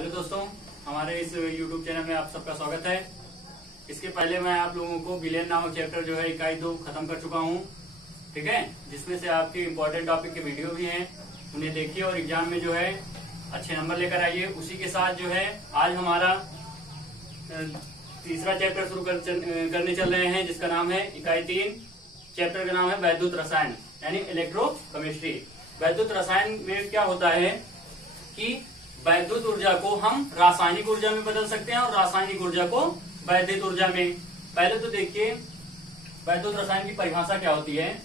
Hello दोस्तों, हमारे इस YouTube चैनल में आप सबका स्वागत है। इसके पहले मैं आप लोगों को विलेन नामक चैप्टर जो है इकाई 2 खत्म कर चुका हूँ, ठीक है, जिसमें से आपके इम्पोर्टेंट टॉपिक के वीडियो भी हैं, उन्हें देखिए और एग्जाम में जो है अच्छे नंबर लेकर आइए। उसी के साथ जो है आज हमारा तीसरा चैप्टर शुरू करने चल रहे हैं, जिसका नाम है इकाई 3। चैप्टर का नाम है वैद्युत रसायन यानी इलेक्ट्रोकेमिस्ट्री। वैद्युत रसायन में क्या होता है कि वैद्युत ऊर्जा को हम रासायनिक ऊर्जा में बदल सकते हैं और रासायनिक ऊर्जा को वैद्युत ऊर्जा में। पहले तो देखिए वैद्युत रसायन की परिभाषा क्या होती है।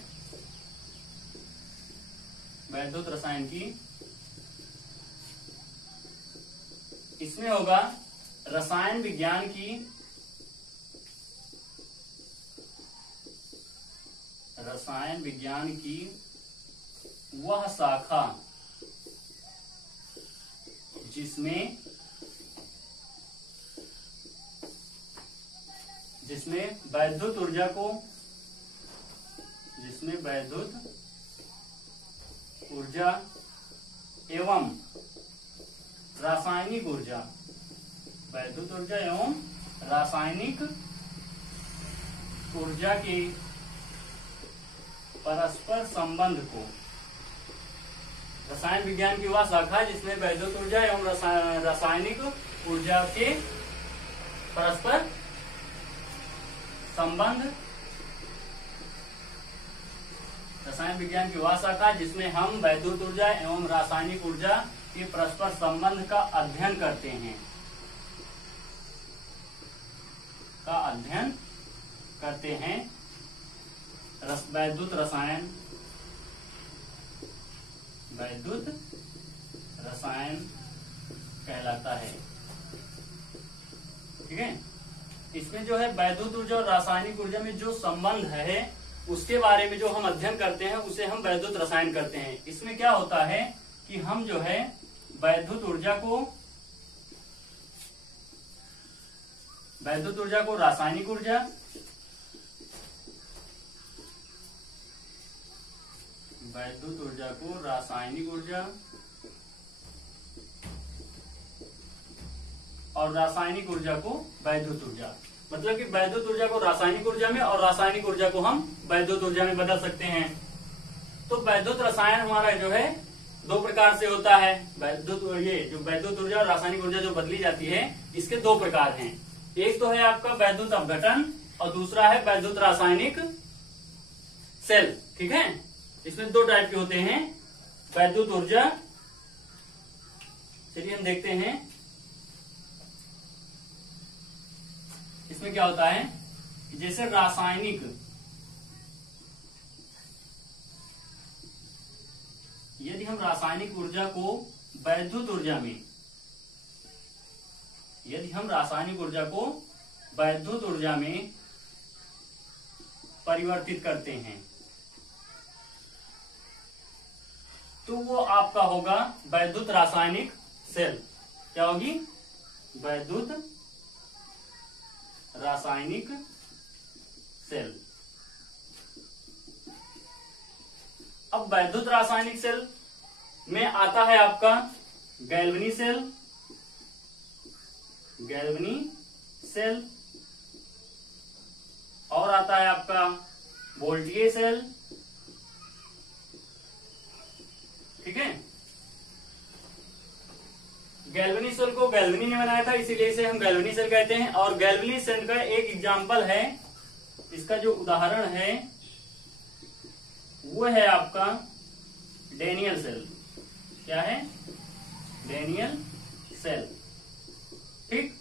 वैद्युत रसायन की इसमें होगा रसायन विज्ञान की वह शाखा जिसमें वैद्युत ऊर्जा एवं रासायनिक ऊर्जा, वैद्युत ऊर्जा एवं रासायनिक ऊर्जा के परस्पर संबंध को, रसायन विज्ञान की वह शाखा जिसमें वैद्युत ऊर्जा एवं रासायनिक ऊर्जा के परस्पर संबंध, रसायन विज्ञान की वह शाखा जिसमें हम वैद्युत ऊर्जा एवं रासायनिक ऊर्जा के परस्पर संबंध का अध्ययन करते हैं, वैद्युत रसायन कहलाता है, ठीक है। इसमें जो है वैद्युत ऊर्जा और रासायनिक ऊर्जा में जो संबंध है उसके बारे में जो हम अध्ययन करते हैं उसे हम वैद्युत रसायन करते हैं। इसमें क्या होता है कि हम जो है वैद्युत ऊर्जा को रासायनिक ऊर्जा और रासायनिक ऊर्जा को वैद्युत ऊर्जा, मतलब कि वैद्युत ऊर्जा को रासायनिक ऊर्जा में और रासायनिक ऊर्जा को हम वैद्युत ऊर्जा में बदल सकते हैं। तो वैद्युत रसायन हमारा जो है दो प्रकार से होता है। वैद्युत ऊर्जा और रासायनिक ऊर्जा जो बदली जाती है इसके दो प्रकार हैं। एक तो है आपका वैद्युत अपघटन और दूसरा है वैद्युत रासायनिक सेल, ठीक है। इसमें दो टाइप के होते हैं वैद्युत ऊर्जा। चलिए हम देखते हैं इसमें क्या होता है। जैसे यदि हम रासायनिक ऊर्जा को वैद्युत ऊर्जा में परिवर्तित करते हैं तो वो आपका होगा वैद्युत रासायनिक सेल। क्या होगी? वैद्युत रासायनिक सेल। अब वैद्युत रासायनिक सेल में आता है आपका गैल्वनी सेल और आता है आपका वोल्टीय सेल, ठीक है। गैल्वनी सेल को गैल्वनी ने बनाया था, इसीलिए इसे हम गैल्वनी सेल कहते हैं। और गैल्वनी सेल का एक एग्जाम्पल है, इसका जो उदाहरण है वो है आपका डैनियल सेल। क्या है? डैनियल सेल, ठीक।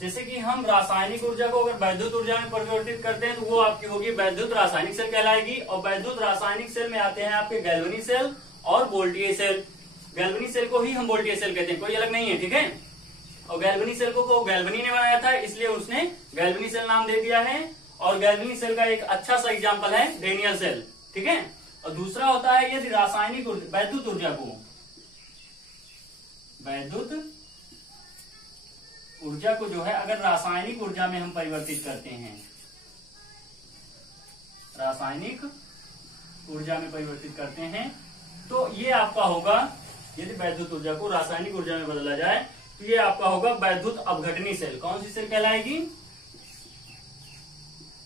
जैसे कि हम रासायनिक ऊर्जा को अगर वैद्युत ऊर्जा में परिवर्तित करते हैं तो वो आपकी होगी वैद्युत रासायनिक सेल कहलाएगी। और वैद्युत रासायनिक सेल में आते हैं आपके गैल्वनी सेल और वोल्टीय सेल। गैल्वनी सेल को ही हम वोल्टीय सेल कहते हैं, कोई अलग नहीं है, ठीक है। और गैल्वनी सेल को गैल्वनी ने बनाया था, इसलिए उसने गैल्वनी सेल नाम दे दिया है। और गैल्वनी सेल का एक अच्छा सा एग्जाम्पल है डैनियल सेल, ठीक है। और दूसरा होता है यदि रासायनिक वैद्युत ऊर्जा को जो है अगर रासायनिक ऊर्जा में हम परिवर्तित करते हैं, रासायनिक ऊर्जा में परिवर्तित करते हैं तो ये आपका होगा यदि वैद्युत ऊर्जा को रासायनिक ऊर्जा में बदला जाए तो ये आपका होगा वैद्युत अपघटनी सेल। कौन सी सेल कहलाएगी?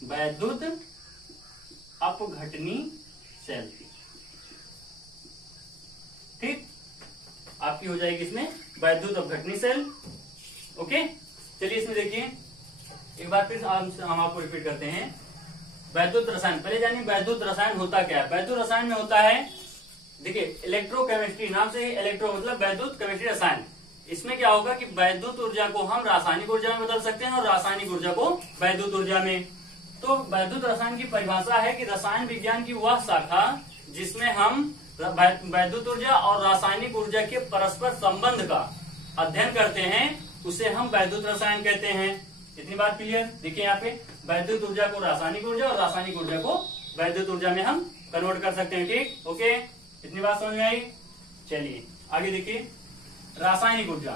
वैद्युत अपघटनी सेल। ठीक, आपकी हो जाएगी इसमें वैद्युत अपघटनी सेल। ओके, चलिए इसमें देखिए एक बार फिर हम आपको रिपीट करते हैं। वैद्युत रसायन, पहले जानिए वैद्युत रसायन होता क्या है। वैद्युत रसायन में होता है, देखिए इलेक्ट्रोकेमिस्ट्री, नाम से ही इलेक्ट्रो मतलब वैद्युत, केमिस्ट्री रसायन। इसमें क्या होगा कि वैद्युत ऊर्जा को हम रासायनिक ऊर्जा में बदल सकते हैं और रासायनिक ऊर्जा को वैद्युत ऊर्जा में। तो वैद्युत रसायन की परिभाषा है कि रसायन विज्ञान की वह शाखा जिसमें हम वैद्युत ऊर्जा और रासायनिक ऊर्जा के परस्पर संबंध का अध्ययन करते हैं, उसे हम वैद्युत रसायन कहते हैं। इतनी बात क्लियर? देखिए यहाँ पे वैद्युत ऊर्जा को रासायनिक ऊर्जा और रासायनिक ऊर्जा को वैद्युत ऊर्जा में हम कन्वर्ट कर सकते हैं। ठीक, ओके, इतनी बात समझ में आई? चलिए आगे देखिए रासायनिक ऊर्जा।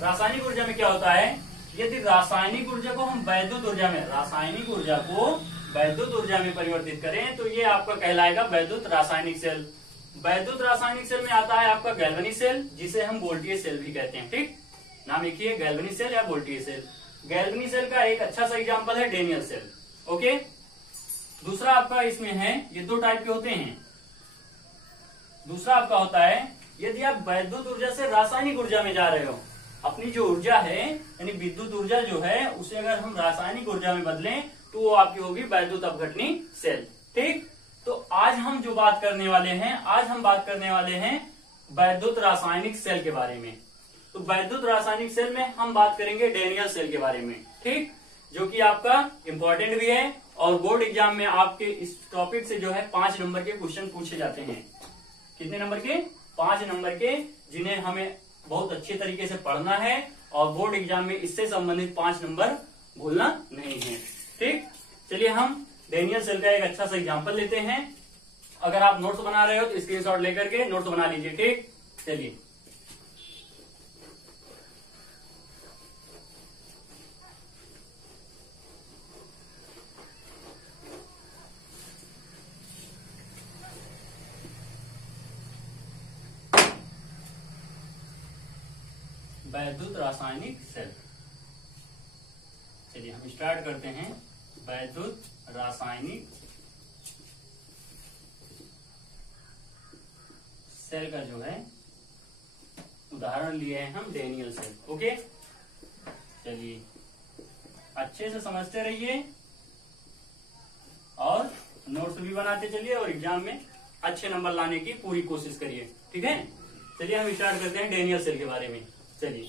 रासायनिक ऊर्जा में क्या होता है, यदि रासायनिक ऊर्जा को हम वैद्युत ऊर्जा में, रासायनिक ऊर्जा को वैद्युत ऊर्जा में परिवर्तित करें तो ये आपका कहलाएगा वैद्युत रासायनिक सेल। वैद्युत रासायनिक सेल में आता है आपका गैल्वेनिक सेल, जिसे हम वोल्टेज सेल भी कहते हैं। ठीक, नाम एक ही है, गैल्वेनिक सेल या वोल्टेज सेल। गैल्वेनिक सेल का एक अच्छा सा एग्जांपल है डेनियल सेल। ओके, दूसरा आपका इसमें है, ये दो टाइप के होते हैं। दूसरा आपका होता है यदि आप वैद्युत ऊर्जा से रासायनिक ऊर्जा में जा रहे हो, अपनी जो ऊर्जा है यानी विद्युत ऊर्जा जो है उसे अगर हम रासायनिक ऊर्जा में बदलें तो वो आपकी होगी वैद्युत अपघटनी सेल। ठीक, तो आज हम जो बात करने वाले हैं, आज हम बात करने वाले हैं वैद्युत रासायनिक सेल के बारे में। तो वैद्युत रासायनिक सेल में हम बात करेंगे डेनियल सेल के बारे में। ठीक, जो कि आपका इंपॉर्टेंट भी है और बोर्ड एग्जाम में आपके इस टॉपिक से जो है 5 नंबर के क्वेश्चन पूछे जाते हैं। कितने नंबर के? 5 नंबर के, जिन्हें हमें बहुत अच्छे तरीके से पढ़ना है और बोर्ड एग्जाम में इससे संबंधित 5 नंबर भूलना नहीं है। ठीक, चलिए हम डेनियल सेल का एक अच्छा सा एग्जांपल लेते हैं। अगर आप नोट्स बना रहे हो तो स्क्रीनशॉट लेकर के नोट्स बना लीजिए। ठीक, चलिए वैद्युत रासायनिक सेल। चलिए हम स्टार्ट करते हैं। वैद्युत रासायनिक सेल का जो है उदाहरण लिए हैं हम डेनियल सेल। ओके, चलिए अच्छे से समझते रहिए और नोट्स भी बनाते चलिए और एग्जाम में अच्छे नंबर लाने की पूरी कोशिश करिए। ठीक है, चलिए हम स्टार्ट करते हैं डेनियल सेल के बारे में। चलिए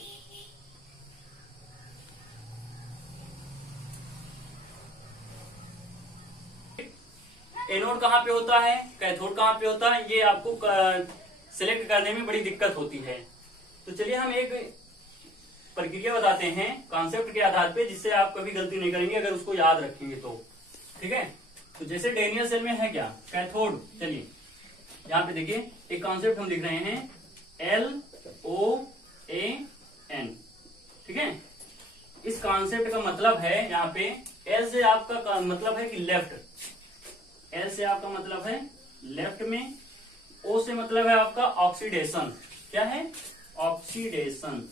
एनोड कहाँ पे होता है, कैथोड कहाँ पे होता है, ये आपको सिलेक्ट करने में बड़ी दिक्कत होती है। तो चलिए हम एक प्रक्रिया बताते हैं कॉन्सेप्ट के आधार पे, जिससे आप कभी गलती नहीं करेंगे अगर उसको याद रखेंगे तो। ठीक है, तो जैसे डेनियल सेल में है क्या, कैथोड। चलिए यहाँ पे देखिए एक कॉन्सेप्ट हम लिख रहे हैं LOAN। ठीक है, इस कॉन्सेप्ट का मतलब है यहाँ पे एल से आपका मतलब है कि लेफ्ट, एल से आपका मतलब है लेफ्ट में, ओ से मतलब है आपका ऑक्सीडेशन। क्या है? ऑक्सीडेशन।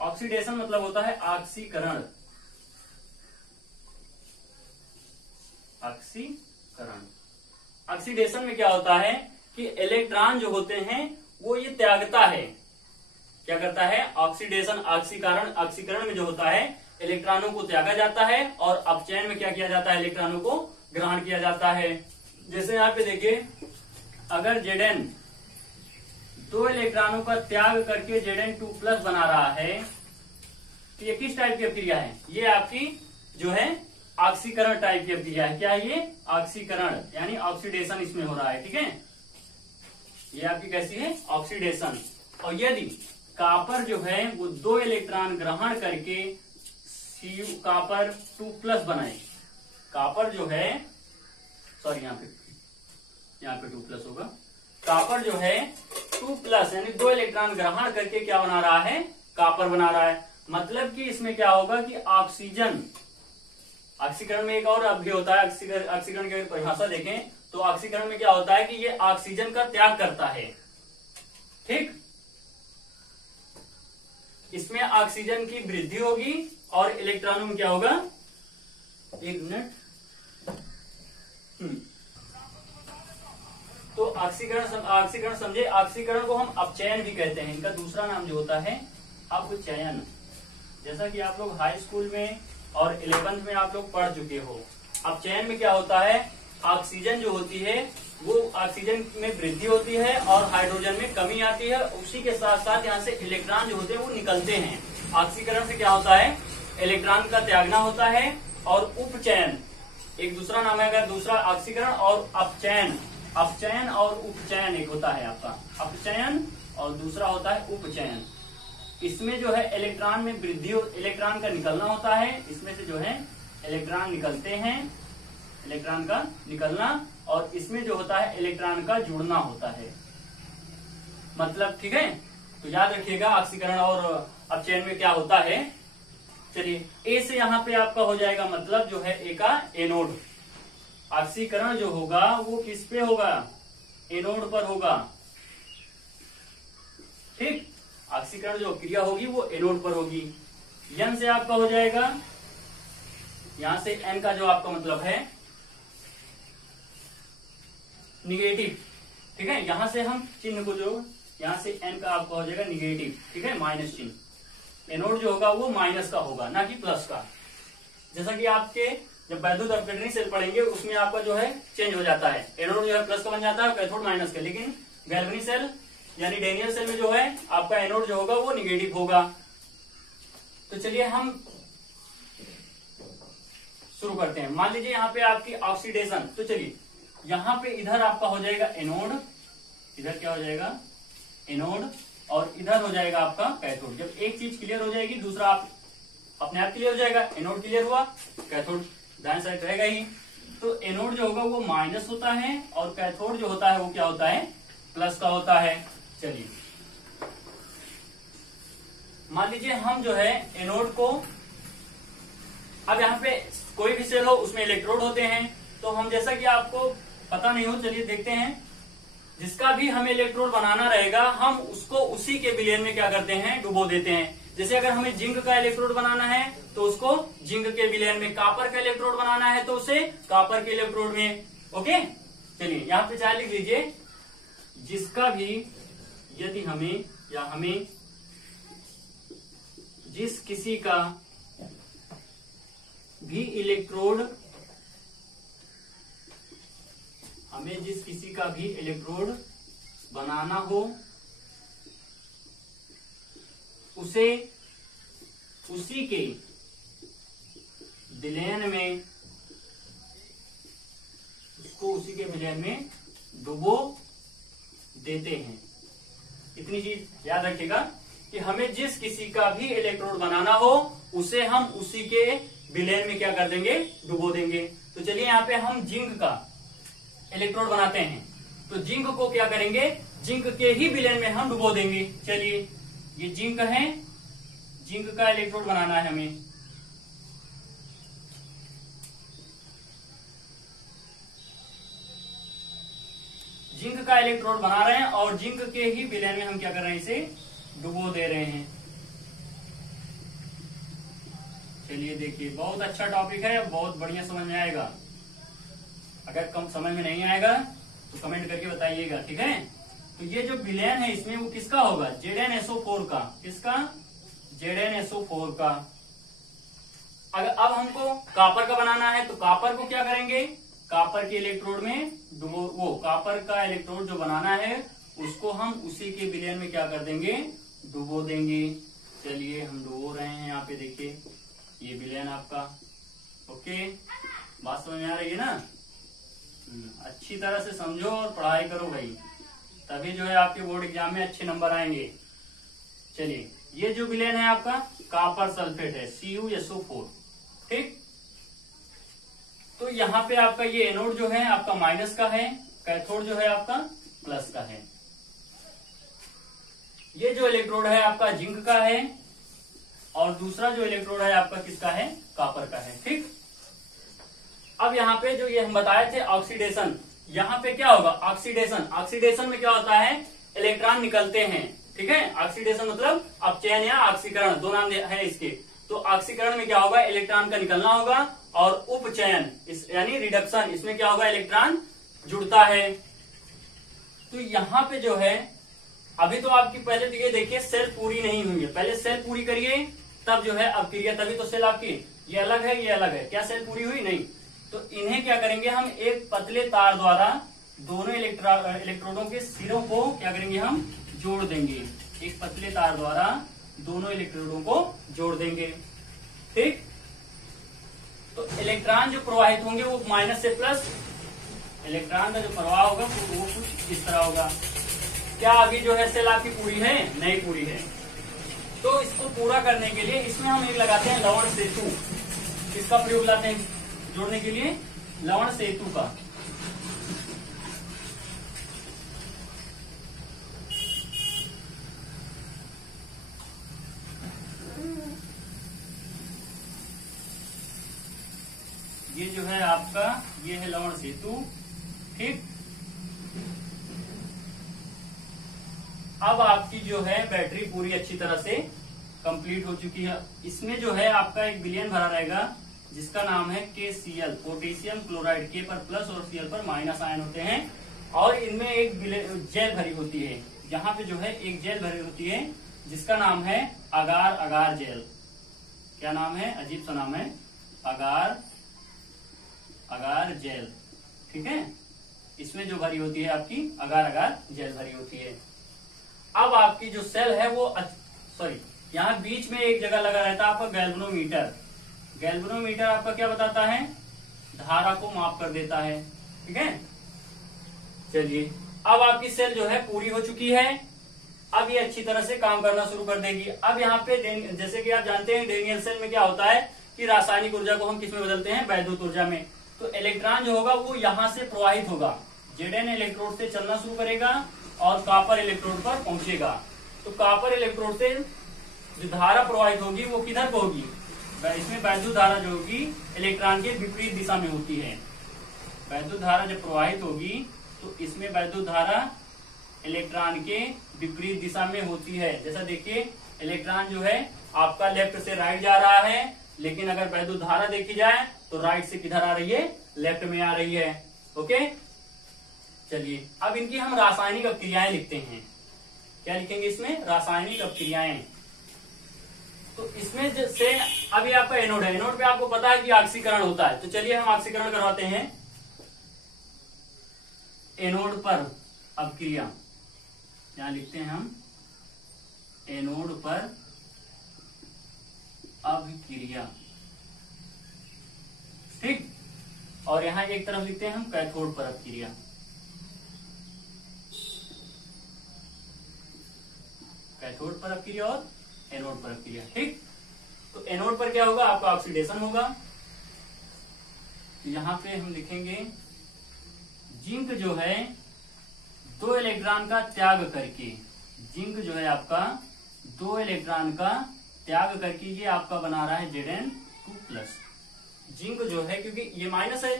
ऑक्सीडेशन मतलब होता है ऑक्सीकरण। ऑक्सीकरण, ऑक्सीडेशन में क्या होता है कि इलेक्ट्रॉन जो होते हैं वो ये त्यागता है। क्या करता है? ऑक्सीडेशन, ऑक्सीकरण। ऑक्सीकरण में जो होता है इलेक्ट्रॉनों को त्यागा जाता है और अपचयन में क्या किया जाता है, इलेक्ट्रॉनों को ग्रहण किया जाता है। जैसे यहाँ पे देखिए, अगर Zn 2 इलेक्ट्रॉनों का त्याग करके Zn2+ बना रहा है तो ये किस टाइप की अभिक्रिया है? ये आपकी जो है ऑक्सीकरण टाइप की अभिक्रिया है। क्या है ये? ऑक्सीकरण, यानी ऑक्सीडेशन इसमें हो रहा है। ठीक है, ये आपकी कैसी है? ऑक्सीडेशन। और यदि कॉपर जो है वो 2 इलेक्ट्रॉन ग्रहण करके कॉपर 2+ बनाए, कॉपर जो है, सॉरी यहाँ पे 2+ होगा, कॉपर जो है 2+ यानी 2 इलेक्ट्रॉन ग्रहण करके क्या बना रहा है? कॉपर बना रहा है। मतलब कि इसमें क्या होगा कि ऑक्सीजन, ऑक्सीकरण में एक और अभिक्रिया होता है, ऑक्सीकरण की परिभाषा देखें तो ऑक्सीकरण में क्या होता है कि ये ऑक्सीजन का त्याग करता है। ठीक, इसमें ऑक्सीजन की वृद्धि होगी और इलेक्ट्रॉनों में क्या होगा, एक मिनट। तो ऑक्सीकरण समझे, ऑक्सीकरण को हम अपचयन भी कहते हैं। इनका दूसरा नाम जो होता है अपचयन। जैसा कि आप लोग हाई स्कूल में और 11th में आप लोग पढ़ चुके हो। अपचयन में क्या होता है, ऑक्सीजन जो होती है वो ऑक्सीजन में वृद्धि होती है और हाइड्रोजन में कमी आती है। उसी के साथ साथ यहाँ से इलेक्ट्रॉन जो होते हैं वो निकलते हैं। ऑक्सीकरण से क्या होता है, इलेक्ट्रॉन का त्यागना होता है। और उपचयन एक दूसरा नाम है, अगर दूसरा ऑक्सीकरण और अपचयन, अपचयन और उपचयन एक होता है आपका, अपचयन और दूसरा होता है उपचयन। इसमें जो है इलेक्ट्रॉन में वृद्धि, इलेक्ट्रॉन का निकलना होता है। इसमें से जो है इलेक्ट्रॉन निकलते हैं, इलेक्ट्रॉन का निकलना, और इसमें जो होता है इलेक्ट्रॉन का जुड़ना होता है। मतलब ठीक है, तो याद रखिएगा ऑक्सीकरण और अपचयन में क्या होता है। चलिए ए से यहाँ पे आपका हो जाएगा, मतलब जो है ए का एनोड। ऑक्सीकरण जो होगा वो किस पे होगा, एनोड पर होगा। ठीक, ऑक्सीकरण जो क्रिया होगी वो एनोड पर होगी। एन से आपका हो जाएगा, यहां से एन का जो आपका मतलब है निगेटिव। ठीक है, यहां से हम चिन्ह को जो, यहां से एन का आपका हो जाएगा निगेटिव। ठीक है, माइनस चिन्ह। एनोड जो होगा वो माइनस का होगा, ना कि प्लस का। जैसा कि आपके जब वैद्युत अपघटनी सेल पढ़ेंगे उसमें आपका जो है चेंज हो जाता है, एनोड जो है प्लस का बन जाता है, कैथोड माइनस का। लेकिन गैल्वेनी सेल यानी डेनियल सेल में जो है आपका एनोड जो होगा वो निगेटिव होगा। तो चलिए हम शुरू करते हैं। मान लीजिए यहाँ पे आपकी ऑक्सीडेशन, तो चलिए यहाँ पे इधर आपका हो जाएगा एनोड, इधर क्या हो जाएगा एनोड, और इधर हो जाएगा आपका कैथोड। जब एक चीज क्लियर हो जाएगी दूसरा आप अपने आप क्लियर हो जाएगा। एनोड क्लियर हुआ, कैथोड दाएं साइड रहेगा ही। तो एनोड जो होगा वो माइनस होता है और कैथोड जो होता है वो क्या होता है, प्लस का होता है। चलिए मान लीजिए हम जो है एनोड को, अब यहाँ पे कोई भी सेल हो उसमें इलेक्ट्रोड होते हैं, तो हम जैसा कि आपको पता नहीं हो, चलिए देखते हैं। जिसका भी हमें इलेक्ट्रोड बनाना रहेगा हम उसको उसी के विलयन में क्या करते हैं, डुबो देते हैं। जैसे अगर हमें जिंक का इलेक्ट्रोड बनाना है तो उसको जिंक के विलयन में, कापर का इलेक्ट्रोड बनाना है तो उसे कापर के इलेक्ट्रोड में। ओके, चलिए यहाँ पे चाहे लिख लीजिए, जिसका भी, यदि हमें या हमें जिस किसी का भी इलेक्ट्रोड, हमें जिस किसी का भी इलेक्ट्रोड बनाना हो उसे उसी के विलयन में, उसको उसी के विलयन में डुबो देते हैं। इतनी चीज याद रखिएगा कि हमें जिस किसी का भी इलेक्ट्रोड बनाना हो उसे हम उसी के विलयन में क्या कर देंगे, डुबो देंगे। तो चलिए यहाँ पे हम जिंक का इलेक्ट्रोड बनाते हैं, तो जिंक को क्या करेंगे, जिंक के ही विलयन में हम डुबो देंगे। चलिए ये जिंक है, जिंक का इलेक्ट्रोड बनाना है हमें। जिंक का इलेक्ट्रोड बना रहे हैं और जिंक के ही विलयन में हम क्या कर रहे हैं, इसे डुबो दे रहे हैं। चलिए देखिए, बहुत अच्छा टॉपिक है, बहुत बढ़िया समझ में आएगा। अगर कम समझ में नहीं आएगा तो कमेंट करके बताइएगा, ठीक है। तो ये जो विलयन है इसमें वो किसका होगा, ZnSO4 का। किसका, ZnSO4 का। अगर अब हमको कापर का बनाना है तो कापर को क्या करेंगे, कापर के इलेक्ट्रोड में डुबो, वो कापर का इलेक्ट्रोड जो बनाना है उसको हम उसी के विलयन में क्या कर देंगे, डुबो देंगे। चलिए हम डुबो रहे हैं, यहाँ पे देखिए ये विलयन आपका। ओके, बात समझ में आ रही है ना। अच्छी तरह से समझो और पढ़ाई करो भाई, तभी जो है आपके बोर्ड एग्जाम में अच्छे नंबर आएंगे। चलिए ये जो विलयन है आपका कॉपर सल्फेट है, CuSO4। ठीक, तो यहाँ पे आपका ये एनोड जो है आपका माइनस का है, कैथोड जो है आपका प्लस का है। ये जो इलेक्ट्रोड है आपका जिंक का है और दूसरा जो इलेक्ट्रोड है आपका किसका है, कॉपर का है। ठीक, अब यहाँ पे जो ये हम बताए थे ऑक्सीडेशन, यहाँ पे क्या होगा, ऑक्सीडेशन। ऑक्सीडेशन में क्या होता है, इलेक्ट्रॉन निकलते हैं, ठीक है। ऑक्सीडेशन मतलब अपचयन या ऑक्सीकरण, दो नाम है इसके। तो ऑक्सीकरण में क्या होगा, इलेक्ट्रॉन का निकलना होगा, और उपचयन यानी रिडक्शन, इसमें क्या होगा, इलेक्ट्रॉन जुड़ता है। तो यहाँ पे जो है, अभी तो आपकी पहले तो ये देखिए सेल पूरी नहीं हुई है, पहले सेल पूरी करिए तब जो है अपक्रिया, तभी तो सेल आपकी ये अलग है ये अलग है, क्या सेल पूरी हुई, नहीं। तो इन्हें क्या करेंगे हम, एक पतले तार द्वारा दोनों इलेक्ट्रोडों के सिरों को क्या करेंगे, हम जोड़ देंगे। एक पतले तार द्वारा दोनों इलेक्ट्रोडों को जोड़ देंगे, ठीक। तो इलेक्ट्रॉन जो प्रवाहित होंगे वो माइनस से प्लस, इलेक्ट्रॉन का जो प्रवाह होगा वो कुछ इस तरह होगा। क्या अभी जो है सेल आपकी पूरी है, नहीं पूरी है। तो इसको पूरा करने के लिए इसमें हम एक लगाते हैं लवण सेतु। इसका प्रयोग लाते हैं जोड़ने के लिए, लवण सेतु का। ये जो है आपका, ये है लवण सेतु, ठीक। अब आपकी जो है बैटरी पूरी अच्छी तरह से कंप्लीट हो चुकी है। इसमें जो है आपका एक विलयन भरा रहेगा जिसका नाम है KCl, पोटेशियम क्लोराइड। के पर प्लस और Cl पर माइनस आयन होते हैं, और इनमें एक जेल भरी होती है। यहाँ पे जो है एक जेल भरी होती है जिसका नाम है अगार अगार जेल। क्या नाम है, अजीब सा नाम है, अगार अगार जेल, ठीक है। इसमें जो भरी होती है आपकी अगार अगार जेल भरी होती है। अब आपकी जो सेल है वो, सॉरी, यहाँ बीच में एक जगह लगा रहता है आपका गैल्वेनोमीटर। गैल्वेनोमीटर आपका क्या बताता है, धारा को माप कर देता है, ठीक है। चलिए, अब आपकी सेल जो है पूरी हो चुकी है। अब ये अच्छी तरह से काम करना शुरू कर देगी। अब यहाँ पे जैसे कि आप जानते हैं डेनियल सेल में क्या होता है कि रासायनिक ऊर्जा को हम किस में बदलते हैं, वैद्युत ऊर्जा में। तो इलेक्ट्रॉन जो होगा वो यहाँ से प्रवाहित होगा, Zn इलेक्ट्रोड से चलना शुरू करेगा और कॉपर इलेक्ट्रोड पर पहुंचेगा। तो कॉपर इलेक्ट्रोड से जो धारा प्रवाहित होगी वो किधर को होगी, इसमें वैद्युत धारा जो होगी इलेक्ट्रॉन के विपरीत दिशा में होती है। वैद्युत धारा जब प्रवाहित होगी तो इसमें वैद्युत धारा इलेक्ट्रॉन के विपरीत दिशा में होती है। जैसा देखिए, इलेक्ट्रॉन जो है आपका लेफ्ट से राइट जा रहा है, लेकिन अगर वैद्युत धारा देखी जाए तो राइट से किधर आ रही है, लेफ्ट में आ रही है। ओके, चलिए अब इनकी हम रासायनिक अपक्रियाएं लिखते हैं। क्या लिखेंगे इसमें, रासायनिक अपक्रियाएं। तो इसमें जैसे अभी आपका एनोड है, एनोड पे आपको पता है कि ऑक्सीकरण होता है। तो चलिए हम ऑक्सीकरण करवाते हैं। एनोड पर अपक्रिया, यहां लिखते हैं हम एनोड पर अभिक्रिया, ठीक। और यहां एक तरफ लिखते हैं हम कैथोड पर अपक्रिया। कैथोड पर अपक्रिया और एनोड पर अपक्रिया, ठीक। तो एनोड पर क्या होगा, आपका ऑक्सीडेशन होगा। तो यहां पे हम लिखेंगे जिंक जो है 2 इलेक्ट्रॉन का त्याग करके, जिंक जो है आपका 2 इलेक्ट्रॉन का त्याग करके ये आपका बना रहा है Zn2+। जिंक जो है, क्योंकि ये माइनस है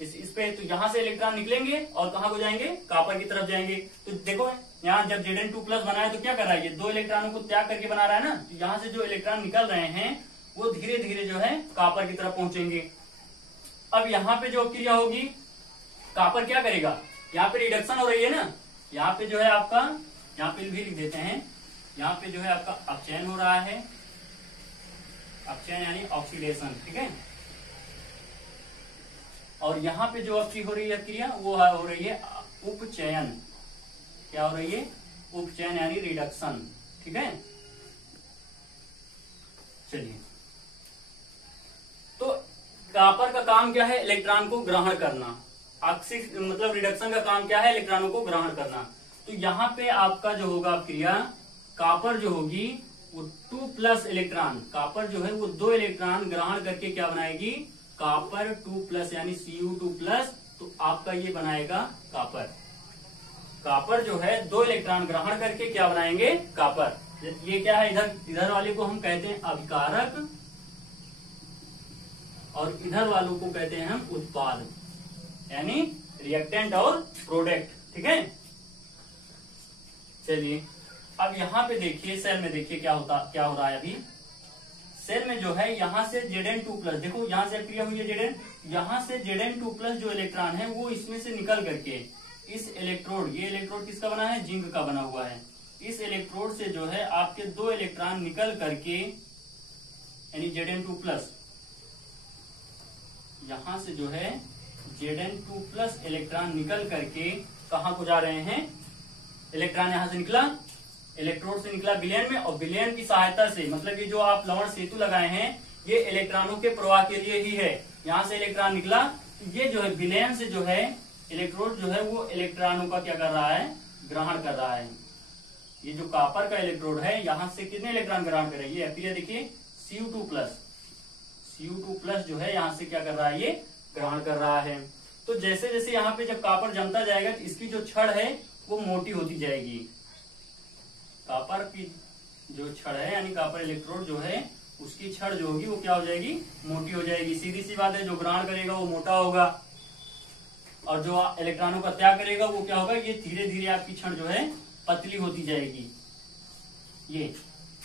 इस पे, तो यहां से इलेक्ट्रॉन निकलेंगे और कहां को जाएंगे, कॉपर की तरफ जाएंगे। तो देखो यहाँ जब Zn2+ बना है तो क्या कर रहा है, ये 2 इलेक्ट्रॉनों को त्याग करके बना रहा है ना। तो यहाँ से जो इलेक्ट्रॉन निकल रहे हैं वो धीरे धीरे जो है कॉपर की तरफ पहुंचेंगे। अब यहाँ पे जो क्रिया होगी, कॉपर क्या करेगा, यहाँ पे रिडक्शन हो रही है ना, यहाँ पे जो है आपका, यहाँ पे भी लिख देते हैं, यहाँ पे जो है आपका अपचयन हो रहा है, अपचयन यानी ऑक्सीडेशन, ठीक है। और यहाँ पे जो आपकी हो रही है क्रिया वो हो रही है उपचयन। क्या हो रही है, उपचयन यानी रिडक्शन, ठीक है। चलिए, तो कॉपर का काम क्या है, इलेक्ट्रॉन को ग्रहण करना। मतलब रिडक्शन का काम क्या है, इलेक्ट्रॉनों को ग्रहण करना। तो यहाँ पे आपका जो होगा क्रिया, कॉपर जो होगी वो 2+ इलेक्ट्रॉन, कॉपर जो है वो 2 इलेक्ट्रॉन ग्रहण करके क्या बनाएगी, कॉपर 2+ यानी Cu2+। तो आपका ये बनाएगा कॉपर। कॉपर जो है 2 इलेक्ट्रॉन ग्रहण करके क्या बनाएंगे, कॉपर। ये क्या है, इधर वाले को हम कहते हैं अभिकारक और इधर वालों को कहते हैं हम उत्पाद, यानी रिएक्टेंट और प्रोडक्ट। ठीक है, चलिए अब यहाँ पे देखिए सेल में देखिए क्या हो रहा है। अभी सेल में जो है यहाँ से Zn2+, देखो यहाँ से क्रिया हुई है Zn, यहाँ से Zn2+ जो इलेक्ट्रॉन है वो इसमें से निकल करके इस इलेक्ट्रोड, ये इलेक्ट्रोड किसका बना है, जिंक का बना हुआ है, इस इलेक्ट्रोड से जो है आपके 2 इलेक्ट्रॉन निकल करके, यानी Zn2+, यहाँ से जो है Zn2+ इलेक्ट्रॉन निकल करके कहाँ को जा रहे हैं, इलेक्ट्रॉन यहाँ से निकला, इलेक्ट्रोड से निकला विलयन में, और विलयन की सहायता से, मतलब ये जो आप लवण सेतु लगाए हैं ये इलेक्ट्रॉनों के प्रवाह के लिए ही है। यहाँ से इलेक्ट्रॉन निकला, ये जो है विलयन से जो है इलेक्ट्रोड जो है वो इलेक्ट्रॉनों का क्या कर रहा है, ग्रहण कर रहा है। ये जो कॉपर का इलेक्ट्रोड है यहाँ से कितने इलेक्ट्रॉन ग्रहण कर रहे हैं, ये एपिया देखिए Cu2+ जो है यहाँ से क्या कर रहा है, ये ग्रहण कर रहा है। तो जैसे जैसे यहाँ पे जब कॉपर जमता जाएगा तो इसकी जो छड़ है वो मोटी होती जाएगी। कॉपर की जो छड़ है यानी कॉपर इलेक्ट्रोड जो है उसकी छड़ जो होगी वो क्या हो जाएगी, मोटी हो जाएगी। सीधी सी बात है, जो ग्रहण करेगा वो मोटा होगा और जो इलेक्ट्रॉनों का त्याग करेगा वो क्या होगा, ये धीरे धीरे आपकी छड़ जो है पतली होती जाएगी। ये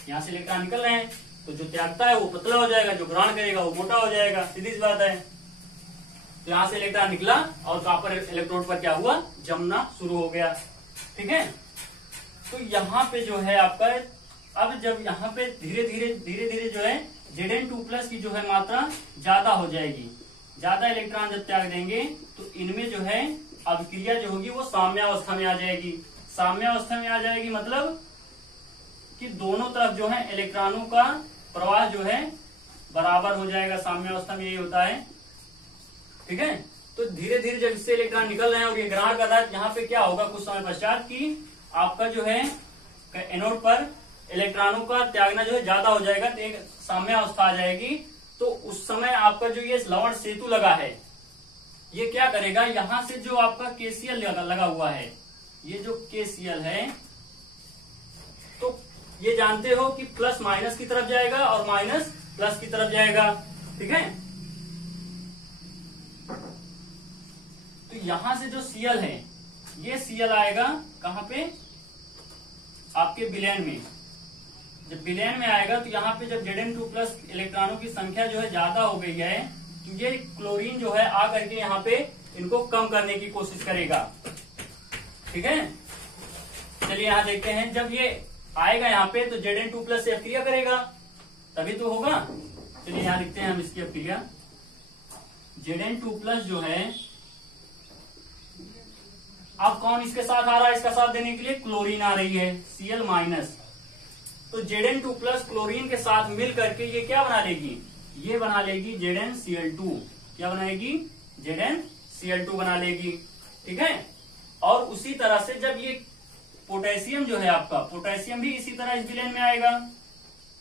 यहाँ से इलेक्ट्रॉन निकल रहे हैं तो जो त्यागता है वो पतला हो जाएगा, जो ग्रहण करेगा वो मोटा हो जाएगा, सीधी सी बात है। तो यहाँ से इलेक्ट्रॉन निकला और कॉपर इलेक्ट्रोड पर क्या हुआ, जमना शुरू हो गया। ठीक है, तो यहाँ पे जो है आपका, अब जब यहाँ पे धीरे धीरे जो है Zn2+ की जो है मात्रा ज्यादा हो जाएगी, ज्यादा इलेक्ट्रॉन जब त्याग देंगे तो इनमें जो है अभिक्रिया जो होगी वो साम्यावस्था में आ जाएगी। साम्यावस्था में आ जाएगी मतलब कि दोनों तरफ जो है इलेक्ट्रॉनों का प्रवाह जो है बराबर हो जाएगा। साम्यावस्था में यही होता है। ठीक है, तो धीरे धीरे जब इससे इलेक्ट्रॉन निकल रहे हैं और ये ग्रहण कर रहा है, यहाँ पे क्या होगा कुछ समय पश्चात कि आपका जो है एनोड पर इलेक्ट्रॉनों का त्यागना जो है ज्यादा हो जाएगा, तो एक साम्यावस्था आ जाएगी। तो उस समय आपका जो ये लवण सेतु लगा है ये क्या करेगा, यहाँ से जो आपका KCl लगा हुआ है, ये जो KCl है, तो ये जानते हो कि प्लस माइनस की तरफ जाएगा और माइनस प्लस की तरफ जाएगा। ठीक है, तो यहां से जो Cl है ये Cl आएगा कहां पे, आपके विलयन में। जब विलयन में आएगा तो यहाँ पे जब Zn2+ इलेक्ट्रॉनों की संख्या जो है ज्यादा हो गई है तो ये क्लोरीन जो है आकर के यहाँ पे इनको कम करने की कोशिश करेगा। ठीक है, चलिए यहाँ देखते हैं, जब ये आएगा यहाँ पे तो Zn2+ से अभिक्रिया करेगा तभी तो होगा। चलिए यहाँ लिखते हैं हम इसकी अभिक्रिया। Zn2+ जो है अब कौन इसके साथ आ रहा है, इसका साथ देने के लिए क्लोरीन आ रही है Cl-। तो Zn2+ क्लोरीन के साथ मिल करके ये क्या बना लेगी, ये बना लेगी ZnCl2। क्या बनाएगी, ZnCl2 बना लेगी। ठीक है, और उसी तरह से जब ये पोटेशियम जो है आपका, पोटेशियम भी इसी तरह इस विलयन में आएगा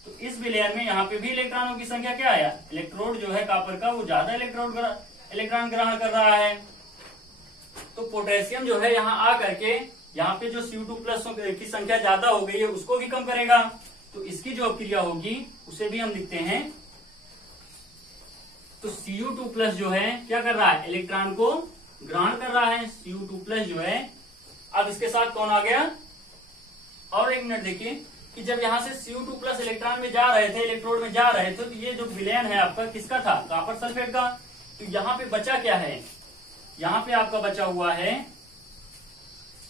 तो इस विलयन में यहाँ पे भी इलेक्ट्रॉनों की संख्या क्या आया, इलेक्ट्रोड जो है कॉपर का वो ज्यादा इलेक्ट्रॉन ग्रहण कर रहा है। तो पोटेशियम जो है यहाँ आ करके यहाँ पे जो Cu2+ की संख्या ज्यादा हो गई है उसको भी कम करेगा। तो इसकी जो अभिक्रिया होगी उसे भी हम लिखते हैं। तो Cu2+ जो है क्या कर रहा है, इलेक्ट्रॉन को ग्रहण कर रहा है। Cu2+ जो है, अब इसके साथ कौन आ गया, और एक मिनट देखिए कि जब यहाँ से Cu2+ इलेक्ट्रॉन में जा रहे थे, इलेक्ट्रोड में जा रहे थे, तो ये जो विलयन है आपका किसका था, कॉपर सल्फेट का। तो यहाँ पे बचा क्या है, यहाँ पे आपका बचा हुआ है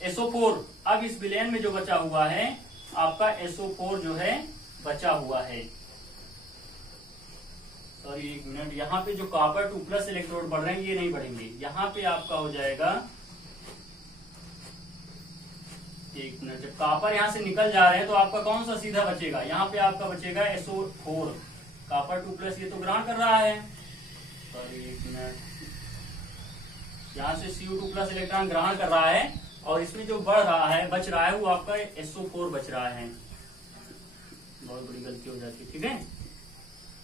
SO4। अब इस विलयन में जो बचा हुआ है आपका SO4 जो है बचा हुआ है। सॉरी एक मिनट, यहाँ पे जो कॉपर 2+ इलेक्ट्रोड बढ़ रहे हैं ये नहीं बढ़ेंगे, यहाँ पे आपका हो जाएगा, एक मिनट, जब कॉपर यहाँ से निकल जा रहे हैं तो आपका कौन सा सीधा बचेगा, यहाँ पे आपका बचेगा SO4। कॉपर 2+ ये तो ग्रहण कर रहा है, सॉरी एक मिनट, यहाँ से Cu2+ इलेक्ट्रॉन ग्रहण कर रहा है और इसमें जो बढ़ रहा है बच रहा है वो आपका SO4 बच रहा है। बहुत बड़ी गलती हो जाती है। ठीक है,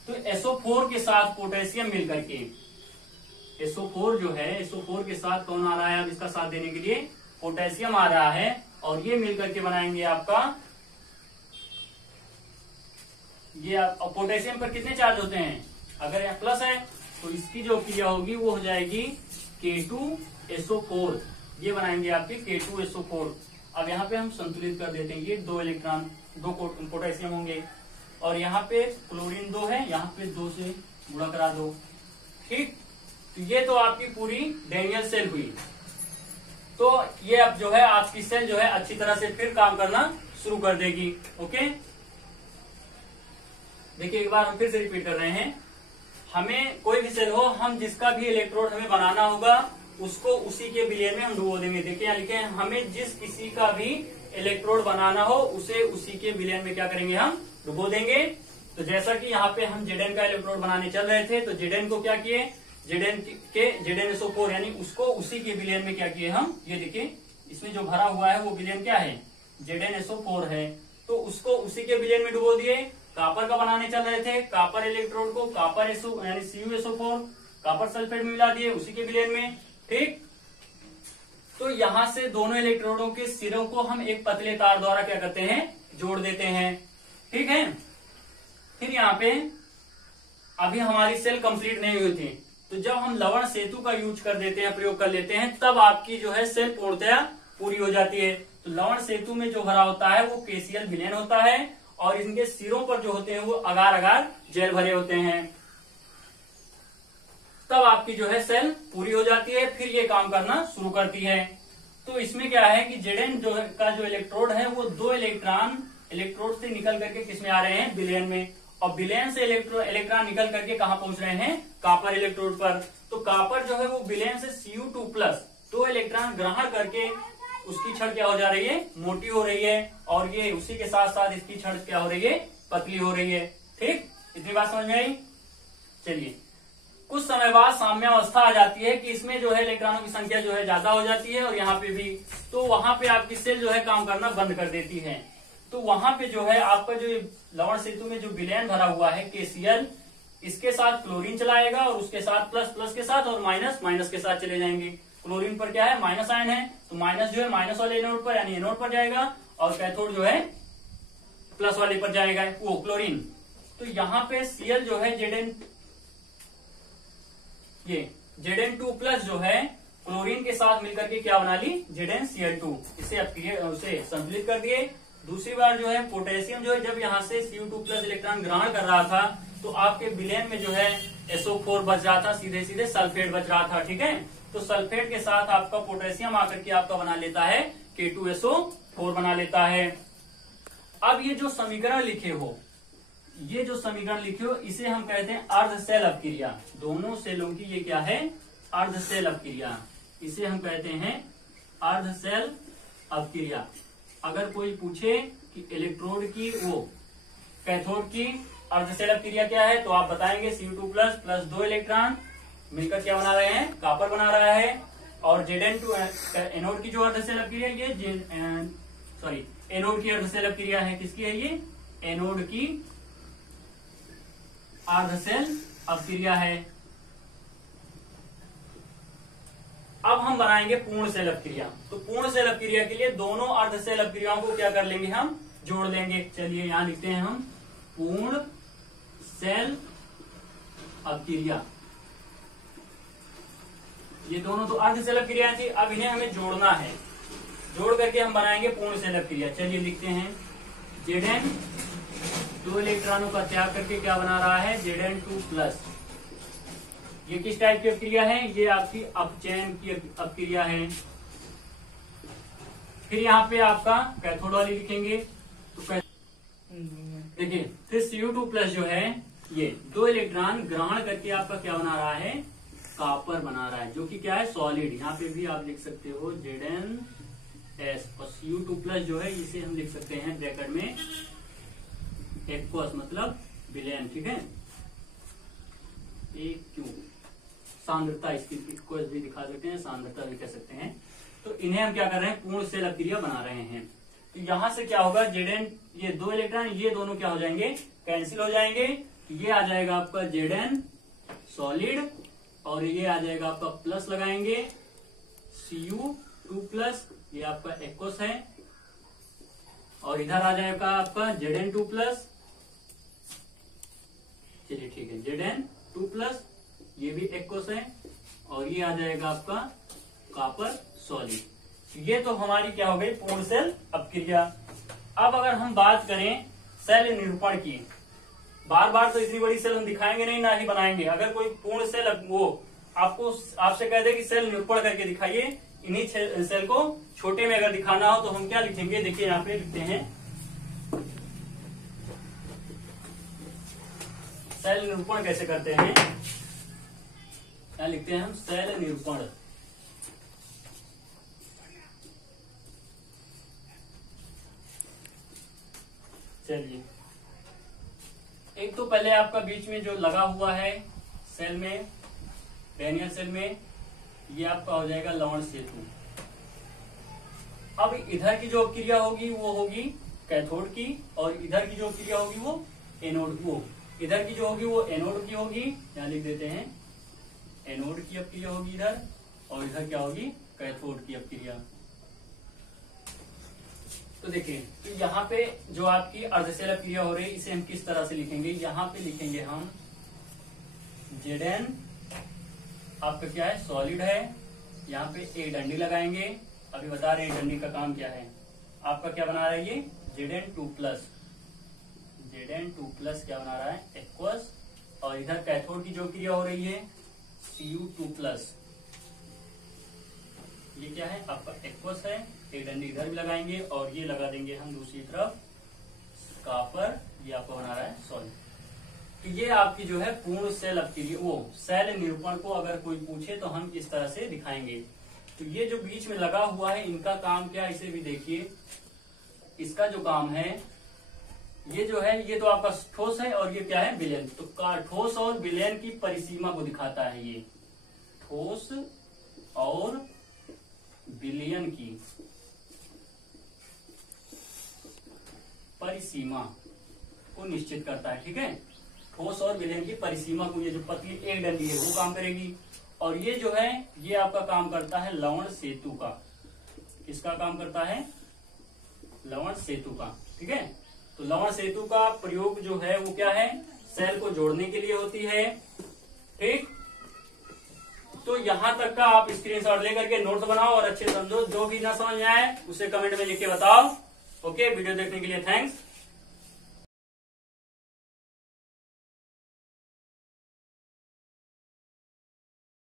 तो SO4 के साथ पोटेशियम मिलकर के, SO4 जो है, SO4 के साथ कौन आ रहा है, अब इसका साथ देने के लिए पोटेशियम आ रहा है और ये मिलकर के बनाएंगे आपका, ये पोटेशियम पर कितने चार्ज होते हैं, अगर यहाँ प्लस है तो इसकी जो क्रिया होगी वो हो जाएगी K2 SO4, ये बनाएंगे आपके K2SO4। अब यहाँ पे हम संतुलित कर देते हैं, ये 2 इलेक्ट्रॉन 2 पोटेशियम होंगे और यहाँ पे क्लोरीन 2 है, यहाँ पे 2 से गुणा करा दो। ठीक, तो ये तो आपकी पूरी डेनियल सेल हुई। तो ये अब जो है आपकी सेल जो है अच्छी तरह से फिर काम करना शुरू कर देगी। ओके, देखिए एक बार हम फिर से रिपीट कर रहे हैं। हमें कोई भी सेल हो, हम जिसका भी इलेक्ट्रोड हमें बनाना होगा उसको उसी के विलयन में हम डुबो देंगे। देखिए यहाँ लिखे हैं, हमें जिस किसी का भी इलेक्ट्रोड बनाना हो उसे उसी के विलयन में क्या करेंगे, हम डुबो देंगे। तो जैसा कि यहाँ पे हम Zn का इलेक्ट्रोड बनाने चल रहे थे, तो Zn को क्या किए, ZnSO4 यानी उसको उसी के विलयन में क्या किए हम, ये देखिए इसमें जो भरा हुआ है वो विलयन क्या है, ZnSO4 है, तो उसको उसी के विलयन में डुबो दिए। कापर का बनाने चल रहे थे, कापर इलेक्ट्रोड को कापर SO यानी CuSO4 कापर सल्फेट में मिला दिए उसी के विलयन में। ठीक, तो यहां से दोनों इलेक्ट्रोडों के सिरों को हम एक पतले तार द्वारा क्या करते हैं, जोड़ देते हैं। ठीक है, फिर यहाँ पे अभी हमारी सेल कंप्लीट नहीं हुई थी, तो जब हम लवण सेतु का यूज कर देते हैं, प्रयोग कर लेते हैं, तब आपकी जो है सेल पूर्णतया पूरी हो जाती है। तो लवण सेतु में जो भरा होता है वो KCl विलयन होता है और इनके सिरों पर जो होते हैं वो अगार अगार जेल भरे होते हैं। तब आपकी जो है सेल पूरी हो जाती है, फिर ये काम करना शुरू करती है। तो इसमें क्या है कि Zn का जो इलेक्ट्रोड है वो 2 इलेक्ट्रोड से निकल करके किसमें आ रहे हैं, विलयन में, और विलयन से इलेक्ट्रॉन निकल करके कहाँ पहुंच रहे हैं, कापर इलेक्ट्रोड पर। तो कापर जो है वो विलयन से Cu2+ 2 इलेक्ट्रॉन ग्रहण करके उसकी छड़ क्या हो जा रही है, मोटी हो रही है, और ये उसी के साथ साथ इसकी छड़ क्या हो रही है, पतली हो रही है। ठीक, इतनी बात समझ में आई। चलिए, कुछ समय बाद साम्यावस्था आ जाती है कि इसमें जो है इलेक्ट्रॉनों की संख्या जो है ज्यादा हो जाती है और यहाँ पे भी, तो वहां पे आपकी सेल जो है काम करना बंद कर देती है। तो वहां पे जो है आपका जो लवण सेतु में जो विलयन भरा हुआ है KCl, इसके साथ क्लोरीन चलाएगा और उसके साथ प्लस प्लस के साथ और माइनस माइनस के साथ चले जाएंगे। क्लोरीन पर क्या है, माइनस आयन है, तो माइनस जो है माइनस वाले एनोड पर यानी एनोड पर जाएगा और कैथोड जो है प्लस वाले पर जाएगा, वो क्लोरीन। तो यहाँ पे Cl जो है Zn2+ जो है क्लोरीन के साथ मिलकर के क्या बना ली, ZnCl2, इसे उसे संतुलित कर दिए। दूसरी बार जो है पोटेशियम जो है जब यहाँ से Cu2+ इलेक्ट्रॉन ग्रहण कर रहा था तो आपके विलयन में जो है SO4 बच रहा था, सीधे सीधे सल्फेट बच रहा था। ठीक है, तो सल्फेट के साथ आपका पोटेशियम आकर के आपका बना लेता है K2SO4 बना लेता है। अब ये जो समीकरण लिखे हो, इसे हम कहते हैं अर्ध सेल अपक्रिया। दोनों सेलों की ये क्या है, अर्ध सेल अपक्रिया, इसे हम कहते हैं अर्ध सेल अपक्रिया। अगर कोई पूछे कि इलेक्ट्रोड की वो कैथोड की अर्ध सेल अपक्रिया क्या है, तो आप बताएंगे Cu2+ 2 इलेक्ट्रॉन मिलकर क्या बना रहे हैं, कापर बना रहा है। और Zn2 एनोड की जो अर्ध सेल अपक्रिया, ये एनोड की अर्ध सेल अपक्रिया है, किसकी है ये, एनोड की अर्ध सेल अपक्रिया है। अब हम बनाएंगे पूर्ण सेल अपक्रिया। तो पूर्ण सेल अपक्रिया के लिए दोनों अर्ध सेल अपक्रियाओं को क्या कर लेंगे, हम जोड़ लेंगे। चलिए यहां लिखते हैं हम पूर्ण सेल अपक्रिया। ये दोनों तो अर्ध सेल अपक्रिया थी, अब इन्हें हमें जोड़ना है, जोड़ करके हम बनाएंगे पूर्ण सेल अपक्रिया। चलिए लिखते हैं Zn 2 इलेक्ट्रॉनों का त्याग करके क्या बना रहा है, Zn2+। ये किस टाइप की अपक्रिया है, ये आपकी अपचयन की अपक्रिया है। फिर यहाँ पे आपका कैथोड वाली लिखेंगे, तो देखिए फिर Cu2+ जो है ये 2 इलेक्ट्रॉन ग्रहण करके आपका क्या बना रहा है, कापर बना रहा है, जो कि क्या है, सॉलिड। यहाँ पे भी आप लिख सकते हो Zn(S) और Cu2+ जो है इसे हम लिख सकते हैं ब्रैकेट में एक्वस, मतलब विलयन। ठीक है, AQ सांद्रता, इसकी एक्वस भी दिखा सकते हैं, सांद्रता भी कह सकते हैं। तो इन्हें हम क्या कर रहे हैं, पूर्ण सेल अपक्रिया बना रहे हैं। तो यहां से क्या होगा, Zn ये 2 इलेक्ट्रॉन ये दोनों क्या हो जाएंगे, कैंसिल हो जाएंगे। ये आ जाएगा आपका Zn सॉलिड और ये आ जाएगा आपका प्लस लगाएंगे Cu2+, ये आपका एक्वस है, और इधर आ जाएगा आपका Zn2+। चलिए ठीक है, Zn2+, ये भी एक्वस है, और ये आ जाएगा आपका कॉपर सॉलिड। ये तो हमारी क्या हो गई पूर्ण सेल अपक्रिया। अब अगर हम बात करें सेल निरूपण की, बार बार तो इतनी बड़ी सेल हम दिखाएंगे नहीं, ना ही बनाएंगे। अगर कोई पूर्ण सेल वो आपको आपसे कह दे कि सेल निरूपण करके दिखाइए, इन्हीं सेल को छोटे में अगर दिखाना हो तो हम क्या लिखेंगे, देखिए यहाँ पे लिखते हैं सेल निरूपण कैसे करते हैं। क्या लिखते हैं हम, सेल निरूपण। चलिए, एक तो पहले आपका बीच में जो लगा हुआ है सेल में, डेनियल सेल में, ये आपका हो जाएगा लवण सेतु। अब इधर की जो क्रिया होगी वो होगी कैथोड की, और इधर की जो क्रिया होगी वो एनोड की, इधर की जो होगी वो एनोड की होगी, यहां लिख देते हैं एनोड की अपक्रिया होगी इधर, और इधर क्या होगी कैथोड की अपक्रिया। तो देखिए, तो यहाँ पे जो आपकी अर्धसेल अपक्रिया हो रही है इसे हम किस तरह से लिखेंगे, यहाँ पे लिखेंगे हम Zn आपका क्या है सॉलिड है, यहाँ पे एक डंडी लगाएंगे। अभी बता रहे हैं डंडी का काम क्या है। आपका क्या बना रहा है ये Zn2 क्या बना रहा है एक्वस, और इधर कैथोड की जो क्रिया हो रही है Cu2, ये क्या है आपका एक्वस है। एक डंडी इधर भी लगाएंगे और ये लगा देंगे हम दूसरी तरफ कॉपर, ये आपको बना रहा है सॉलिड। तो ये आपकी जो है पूर्ण सेल अपक्रिया, वो सेल निरूपण को अगर कोई पूछे तो हम इस तरह से दिखाएंगे। तो ये जो बीच में लगा हुआ है इनका काम क्या, इसे भी देखिए। इसका जो काम है ये जो है, ये तो आपका ठोस है और ये क्या है विलयन। तो ठोस और विलयन की परिसीमा को दिखाता है ये, ठोस और विलयन की परिसीमा को निश्चित करता है। ठीक है, ठोस और विलयन की परिसीमा को ये जो पतली एक डंडी है वो काम करेगी, और ये जो है ये आपका काम करता है लवण सेतु का। किसका काम करता है, लवण सेतु का। ठीक है, तो लवण सेतु का प्रयोग जो है वो क्या है, सेल को जोड़ने के लिए होती है। ठीक, तो यहां तक का आप स्क्रीनशॉट लेकर के नोट्स बनाओ और अच्छे समझो। जो भी ना समझ में आए उसे कमेंट में लिख के बताओ। ओके, वीडियो देखने के लिए थैंक्स।